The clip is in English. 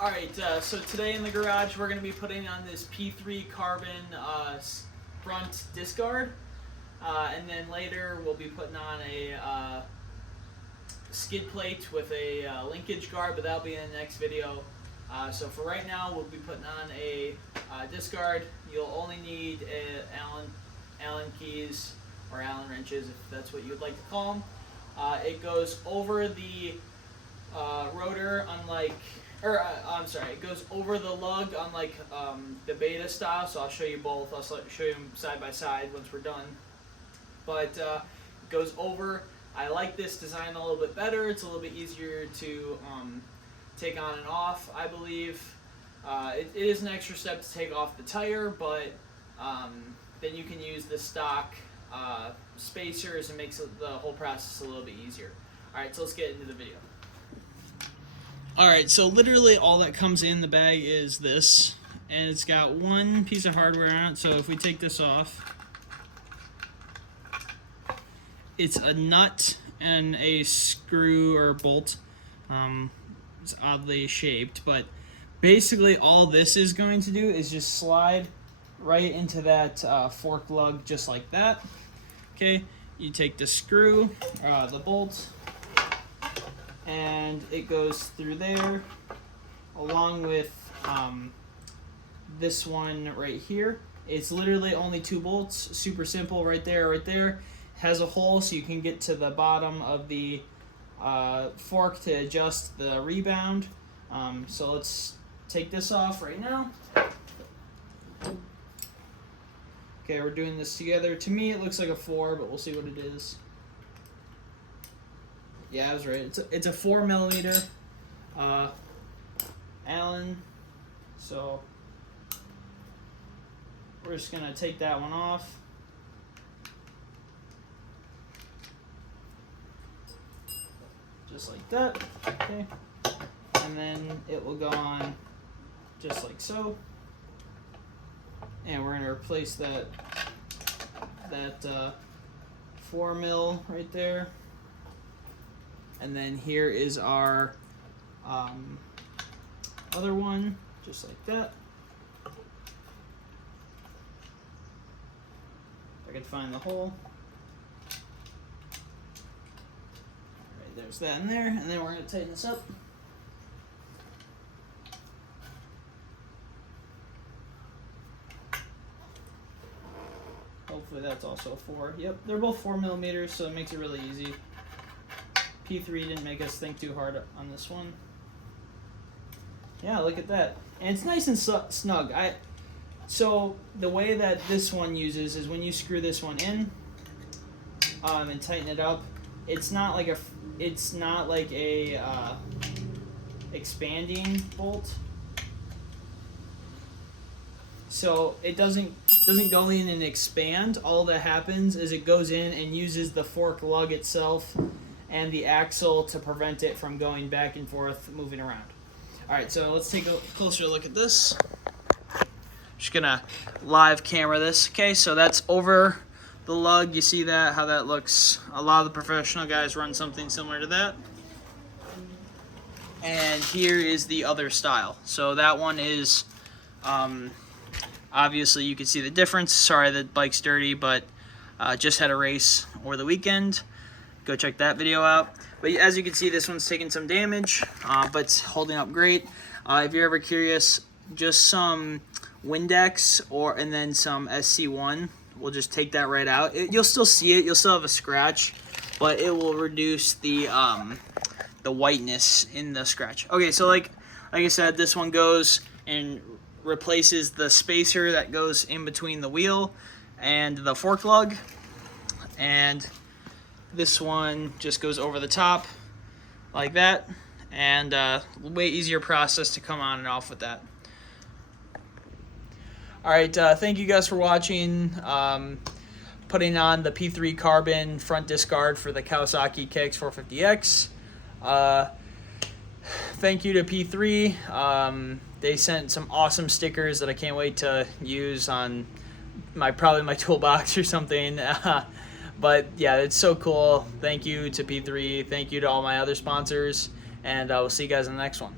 Alright, so today in the garage we're going to be putting on this P3 carbon front disc guard, and then later we'll be putting on a skid plate with a linkage guard, but that'll be in the next video. So for right now we'll be putting on a disc guard. You'll only need Allen keys or Allen wrenches, if that's what you'd like to call them. It goes over the rotor, it goes over the lug unlike the beta style, so I'll show you both. I'll show you them side by side once we're done. But it goes over. I like this design a little bit better. It's a little bit easier to take on and off, I believe. It is an extra step to take off the tire, but then you can use the stock spacers and makes the whole process a little bit easier. Alright, so let's get into the video. Alright, so literally all that comes in the bag is this, and it's got one piece of hardware on it. So if we take this off, it's a nut and a screw or bolt. It's oddly shaped, but basically all this is going to do is just slide right into that fork lug, just like that. Okay, you take the screw, the bolt, and it goes through there, along with this one right here. It's literally only 2 bolts, super simple, right there. Has a hole so you can get to the bottom of the fork to adjust the rebound. So let's take this off right now. Okay, we're doing this together. To me it looks like a 4, but we'll see what it is. Yeah, I was right. It's a 4mm Allen. So we're just gonna take that one off. Just like that. Okay. And then it will go on just like so. And we're gonna replace that 4mm right there. And then here is our other one, just like that. If I could find the hole. Alright, there's that in there, and then we're going to tighten this up. Hopefully that's also a 4. Yep, they're both 4mm, so it makes it really easy. P3 didn't make us think too hard on this one. Yeah, look at that. And it's nice and snug. So the way that this one uses is when you screw this one in and tighten it up, it's not like a expanding bolt. So it doesn't go in and expand. All that happens is it goes in and uses the fork lug itself and the axle to prevent it from going back and forth, moving around. Alright, so let's take a closer look at this. Just gonna live camera this. Okay, so that's over the lug. You see that, how that looks. A lot of the professional guys run something similar to that. And here is the other style. So that one is, obviously you can see the difference. Sorry the bike's dirty, but just had a race over the weekend. Go check that video out. But as you can see, this one's taking some damage, but it's holding up great. If you're ever curious, just some Windex and then some SC1. We'll just take that right out. You'll still see it. You'll still have a scratch, but it will reduce the whiteness in the scratch. Okay, so like I said, this one goes and replaces the spacer that goes in between the wheel and the fork lug, and this one just goes over the top like that, and way easier process to come on and off with that. Alright, thank you guys for watching. Putting on the P3 carbon front disc guard for the Kawasaki KX450X. Thank you to P3. They sent some awesome stickers that I can't wait to use on probably my toolbox or something. But yeah, it's so cool. Thank you to P3. Thank you to all my other sponsors. And we'll see you guys in the next one.